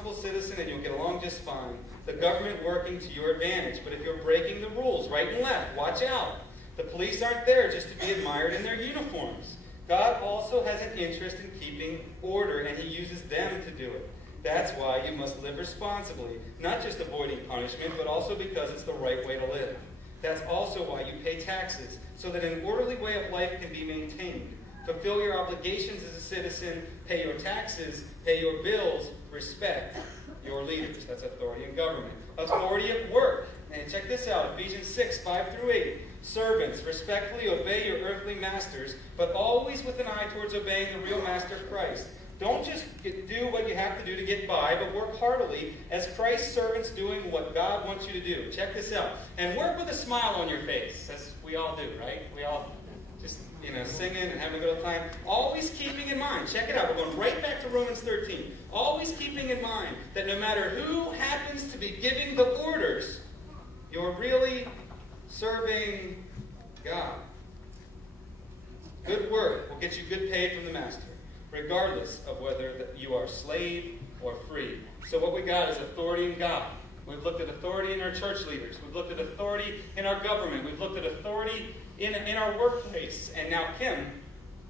responsible citizen and you'll get along just fine. The government working to your advantage. But if you're breaking the rules right and left, watch out. The police aren't there just to be admired in their uniforms. God also has an interest in keeping order, and he uses them to do it. That's why you must live responsibly, not just avoiding punishment, but also because it's the right way to live. That's also why you pay taxes, so that an orderly way of life can be maintained. Fulfill your obligations as a citizen, pay your taxes, pay your bills, respect your leaders. That's authority in government. Authority at work. And check this out, Ephesians 6, 5 through 8. Servants, respectfully obey your earthly masters, but always with an eye towards obeying the real master, Christ. Don't just do what you have to do to get by, but work heartily as Christ's servants doing what God wants you to do. Check this out. And work with a smile on your face, as we all do, right? We all just, singing and having a good time. Always keeping in mind, check it out, we're going right back to Romans 13. Always keeping in mind that no matter who happens to be giving the orders, you're really serving God. Good work will get you good pay from the master, regardless of whether you are slave or free. So what we got is authority in God. We've looked at authority in our church leaders. We've looked at authority in our government. We've looked at authority in our workplace. And now Kim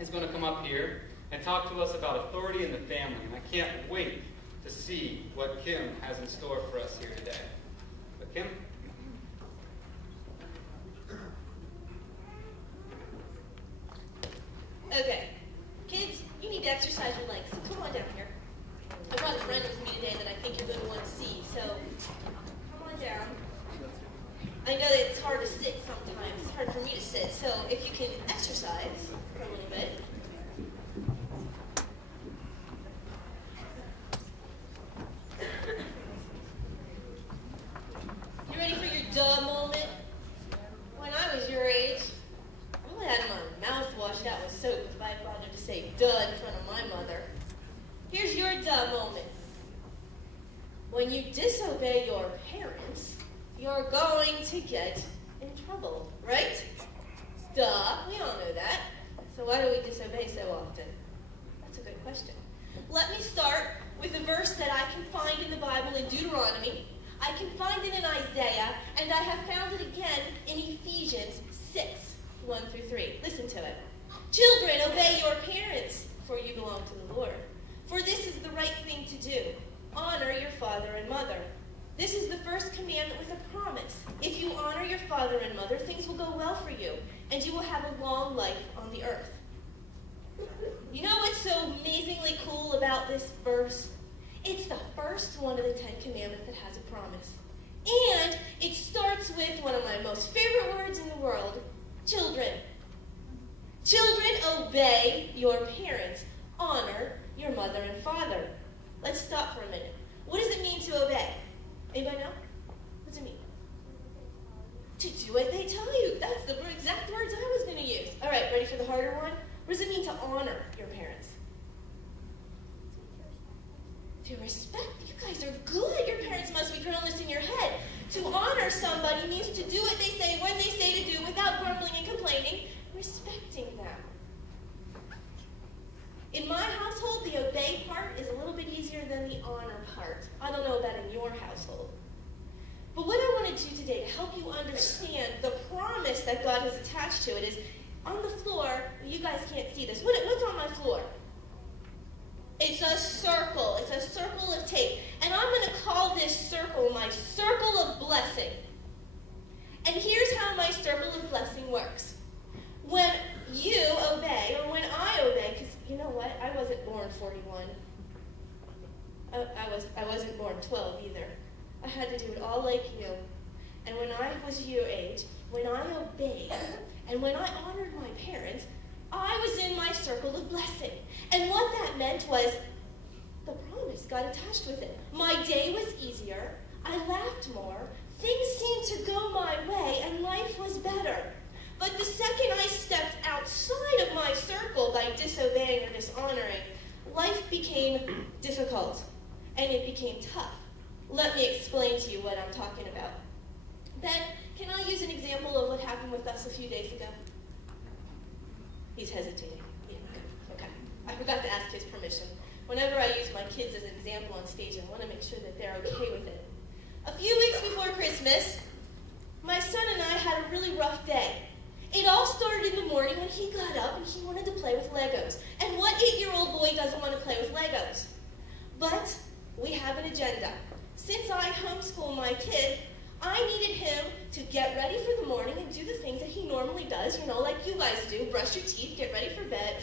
is going to come up here and talk to us about authority in the family. And I can't wait to see what Kim has in store for us here today. But Kim? Okay. Kids, you need to exercise your legs, so come on down here. I brought a friend with me today that I think you're going to want to see, so come on down. I know that it's hard to sit sometimes. It's hard for me to sit, so if you can exercise for a little bit. You ready for your duh moment? When I was your age, I only had my mouth washed out with soap if I wanted to say duh in front of my mother. Here's your duh moment. When you disobey your parents, you're going to get in trouble, right? Duh, we all know that. So why do we disobey so often? That's a good question. Let me start with a verse that I can find in the Bible in Deuteronomy. I can find it in Isaiah, and I have found it again in Ephesians 6, 1 through 3. Listen to it. Children, obey your parents, for you belong to the Lord. For this is the right thing to do. Honor your father and mother. This is the first commandment with a promise. If you honor your father and mother, things will go well for you, and you will have a long life on the earth. You know what's so amazingly cool about this verse? It's the first one of the 10 Commandments that has a promise. And it starts with one of my most favorite words in the world, children. Children, obey your parents. Honor your mother and father. Let's stop for a minute. What does it mean to obey? Anybody know? What does it mean? To do what they tell you. That's the exact words I was going to use. All right, ready for the harder one? What does it mean to honor your parents? To respect. You guys are good. Your parents must be drilling this in your head. To honor somebody means to do what they say when they say to do without grumbling and complaining, respecting them. In my household, the obey part is a little bit easier than the honor part. I don't know about in your household. But what I want to do today to help you understand the promise that God has attached to it is, on the floor, you guys can't see this. What's on my floor? It's a circle. It's a circle of tape. And I'm going to call this circle my circle of blessing. And here's how my circle of blessing works. When you obey, or when I obey, because you know what? I wasn't born 41. I wasn't born 12 either. I had to do it all like you. And when I was your age, when I obeyed, and when I honored my parents, I was in my circle of blessing. And what that meant was the promise God attached with it. My day was easier. I laughed more. Things seemed to go my way, and life was better. But the second I stepped outside of my circle by disobeying or dishonoring, life became difficult, and it became tough. Let me explain to you what I'm talking about. Ben, can I use an example of what happened with us a few days ago? He's hesitating. Yeah, good. Okay. I forgot to ask his permission. Whenever I use my kids as an example on stage, I want to make sure that they're okay with it. A few weeks before Christmas, my son and I had a really rough day. It all started in the morning when he got up and he wanted to play with Legos. And what 8-year-old boy doesn't want to play with Legos? But we have an agenda. Since I homeschool my kid, I needed him to get ready for the morning and do the things that he normally does, like you guys do. Brush your teeth, get ready for bed,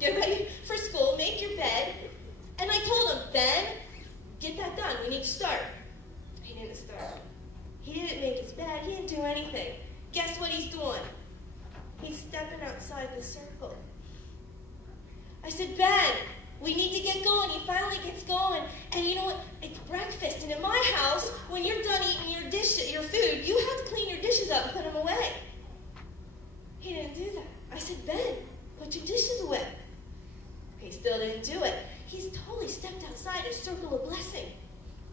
get ready for school, make your bed. And I told him, Ben, get that done. We need to start. He didn't start. He didn't make his bed. He didn't do anything. Guess what he's doing? He's stepping outside the circle. I said, Ben, we need to get going. He finally gets going. And you know what? It's breakfast. And in my house, when you're done eating your food, you have to clean your dishes up and put them away. He didn't do that. I said, Ben, put your dishes away. He still didn't do it. He's totally stepped outside a circle of blessing.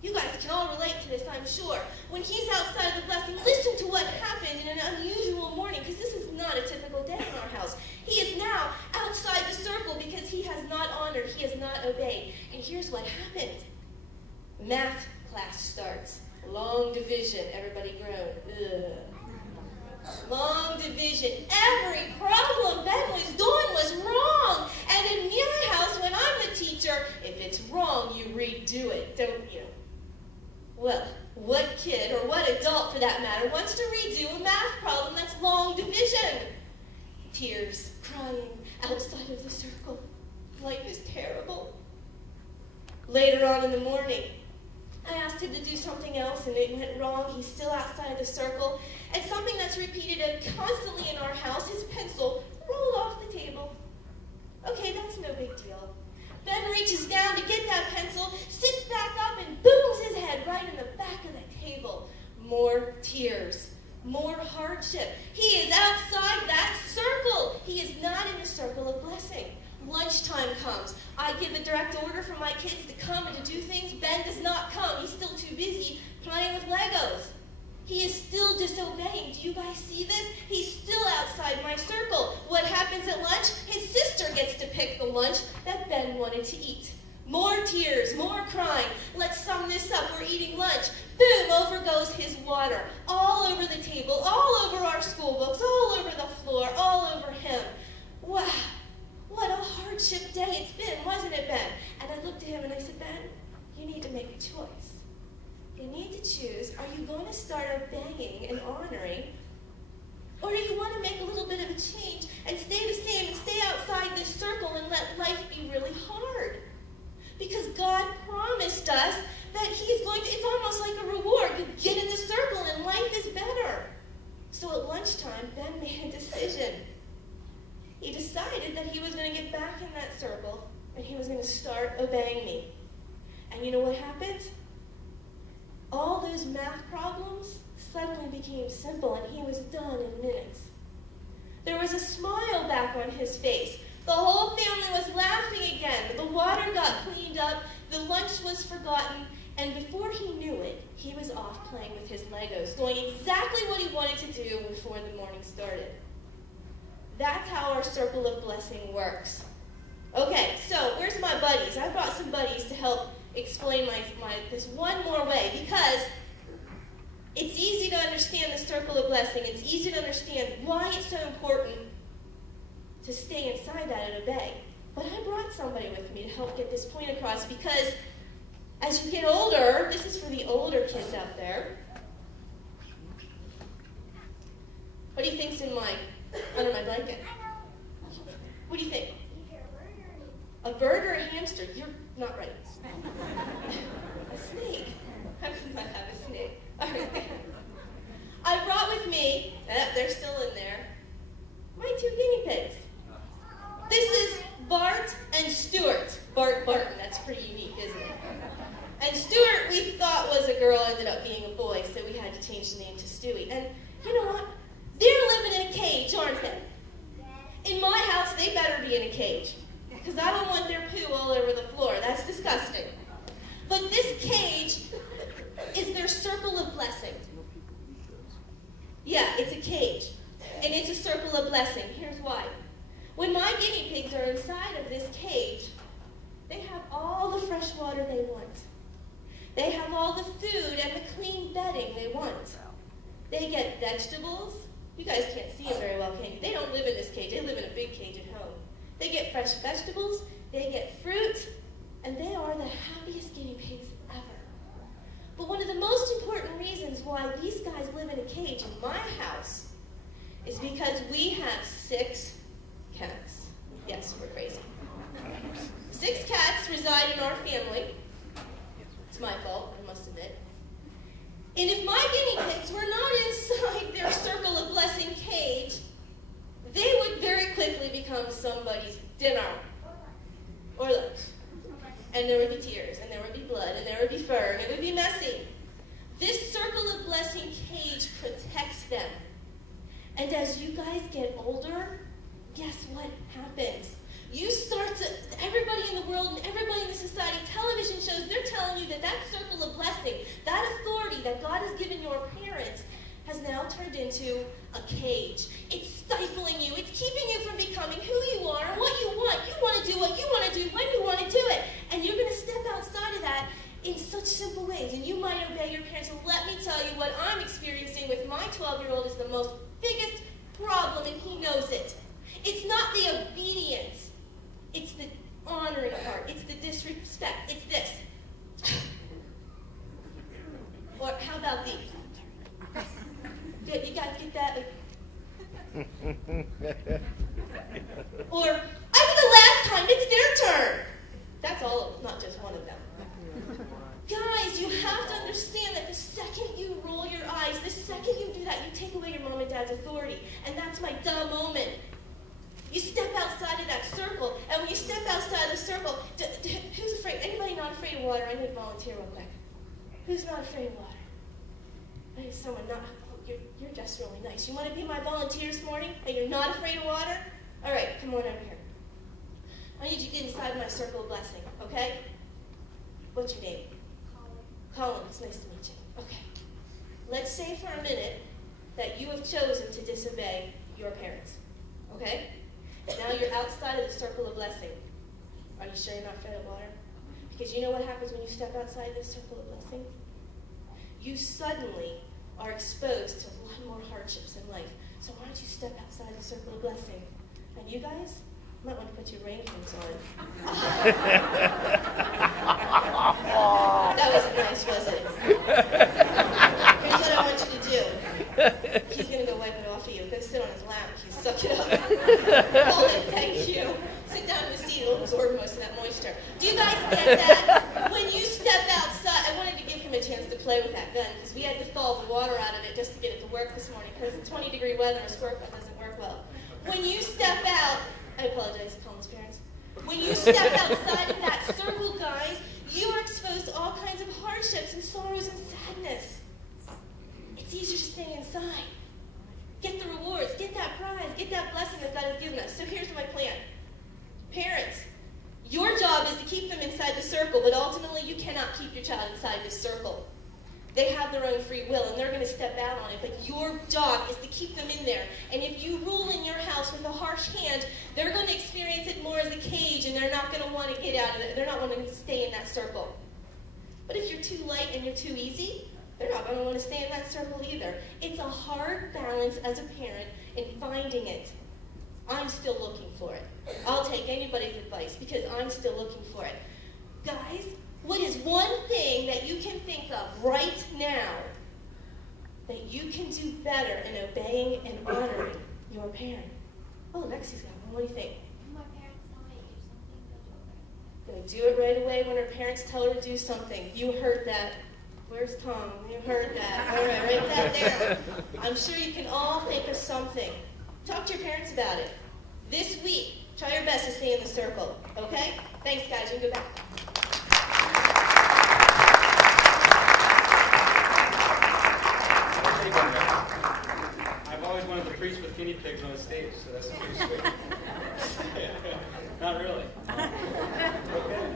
You guys can all relate to this, I'm sure. When he's outside of the blessing, listen to what happened in an unusual morning, because this is not a typical day in our house. He is now outside the circle because he has not honored, he has not obeyed. And here's what happened. Math class starts. Long division. Everybody groaned. Ugh. Long division. Every problem Ben was doing was wrong. And in my house, when I'm the teacher, if it's wrong, you redo it, don't you? Well, what kid, or what adult for that matter, wants to redo a math problem that's long division? Tears, crying, outside of the circle. Life is terrible. Later on in the morning, I asked him to do something else, and it went wrong. He's still outside of the circle. And something that's repeated constantly in our house, his pencil rolled off the table. Okay, that's no big deal. Ben reaches down to get that pencil, sits back up, and booms his head right in the back of the table. More tears, more hardship. He is outside that circle. He is not in the circle of blessing. Lunchtime comes. I give a direct order for my kids to come and to do things. Ben does not come. He's still too busy playing with Legos. He is still disobeying. Do you guys see this? He's still outside my circle. What happens at lunch? His sister gets to pick the lunch that Ben wanted to eat. More tears, more crying. Let's sum this up. We're eating lunch. Boom, over goes his water. All over the table, all over our school books, all over the floor, all over him. Wow, what a hardship day it's been, wasn't it, Ben? And I looked at him and I said, Ben, you need to make a choice. You need to choose, are you going to start obeying and honoring, or do you want to make a little bit of a change and stay the same and stay outside this circle and let life be really hard? Because God promised us that He's going to, it's almost like a reward. You get in the circle and life is better. So at lunchtime, Ben made a decision. He decided that he was going to get back in that circle and he was going to start obeying me. And you know what happened? All those math problems suddenly became simple, and he was done in minutes. There was a smile back on his face. The whole family was laughing again. The water got cleaned up, the lunch was forgotten, and before he knew it, he was off playing with his Legos, doing exactly what he wanted to do before the morning started. That's how our circle of blessing works. Okay, so where's my buddies? I brought some buddies to help explain this one more way, because it's easy to understand the circle of blessing. It's easy to understand why it's so important to stay inside that and obey. But I brought somebody with me to help get this point across, because as you get older, this is for the older kids out there. What do you think's under my blanket? What do you think? A bird or a hamster? You're not right. A snake. How can I have a snake? All right. I brought with me, they're still in there, my 2 guinea pigs. This is Bart and Stuart. Bart Barton, that's pretty unique, isn't it? And Stuart, we thought was a girl, ended up being a boy, so we had to change the name to Stewie. And you know what? They're living in a cage, aren't they? In my house, they better be in a cage, because I don't want their poo all over the floor. That's disgusting. But this cage is their circle of blessing. Yeah, it's a cage, and it's a circle of blessing. Here's why. When my guinea pigs are inside of this cage, They have all the fresh water they want. They have all the food and the clean bedding they want. They get vegetables. You guys can't see them very well, can you? They don't live in this cage. They live in a big cage at home. They get fresh vegetables. They get fruit. And they are the happiest guinea pigs ever. But one of the most important reasons why these guys live in a cage in my house is because we have 6 cats. Yes, we're crazy. 6 cats reside in our family. It's my fault, I must admit. And if my guinea pigs were not inside their circle of blessing cage, they would very quickly become somebody's dinner or lunch. And there would be tears, and there would be blood, and there would be fur, and it would be messy. This circle of blessing cage protects them. And as you guys get older, guess what happens? You start to, everybody in the world and everybody in the society, television shows, they're telling you that that circle of blessing, that authority that God has given your parents, has now turned into a cage. It's stifling you. It's keeping you from becoming who you are and what you want. You want to do what you want to do when you want to do it. And you're going to step outside of that in such simple ways. And you might obey your parents. And let me tell you, what I'm experiencing with my 12-year-old is the most biggest problem, and he knows it. It's not the obedience. It's the honoring part. It's the disrespect. It's this. Or how about these? Good, you guys get that? Or, I think the last time, it's their turn. That's all of them, not just one of them. Guys, you have to understand that the second you roll your eyes, the second you do that, you take away your mom and dad's authority. And that's my duh moment. You step outside of that circle, and when you step outside of the circle, who's afraid? Anybody not afraid of water? I need to volunteer real quick. Who's not afraid of water? I need someone not. You're just really nice. You want to be my volunteer this morning, and you're not afraid of water? All right, come on over here. I need you to get inside of my circle of blessing, okay? What's your name? Colin, it's nice to meet you. Okay. Let's say for a minute that you have chosen to disobey your parents, okay? Now you're outside of the circle of blessing. Are you sure you're not afraid of water? Because you know what happens when you step outside this circle of blessing? You suddenly are exposed to a lot more hardships in life. So why don't you step outside the circle of blessing? And you guys might want to put your raincoats on. That wasn't nice, was it? Here's what I want you to do. He's going to go wipe it off of you. Go sit on his lap. You suck it up. Hold it. Thank you. Sit down in the seat. It'll absorb most of that moisture. Do you guys get that? When you step outside, I wanted to give him a chance to play with that gun because we had to thaw the water out of it just to get it to work this morning because in 20-degree weather, a squirt gun doesn't work well. When you step out, I apologize to Colin's parents. When you step outside of that circle, guys, you are exposed to all kinds of hardships and sorrows and sadness. It's easier to stay inside. Get the rewards, get that prize, get that blessing that God has given us. So here's my plan. Parents, your job is to keep them inside the circle, but ultimately you cannot keep your child inside this circle. They have their own free will, and they're going to step out on it, but your job is to keep them in there. And if you rule in your house with a harsh hand, they're going to experience it more as a cage, and they're not going to want to get out of it. They're not wanting to stay in that circle. But if you're too light and you're too easy, they're not going to want to stay in that circle either. It's a hard balance as a parent in finding it. I'm still looking for it. I'll take anybody's advice because I'm still looking for it. Guys, what is one thing that you can think of right now that you can do better in obeying and honoring your parent? Oh, Lexi's got one. What do you think? My parents tell me to do something, Going to do it right away when her parents tell her to do something. You heard that. Where's Tom? You heard that. All right, write that down. I'm sure you can all think of something. Talk to your parents about it. This week, try your best to stay in the circle, okay? Thanks, guys. You can go back. I've always wanted to preach with guinea pigs on a stage, so that's pretty sweet. Not really. Okay.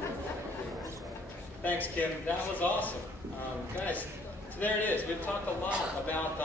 Thanks, Kim. That was awesome. Guys, so there it is. We've talked a lot about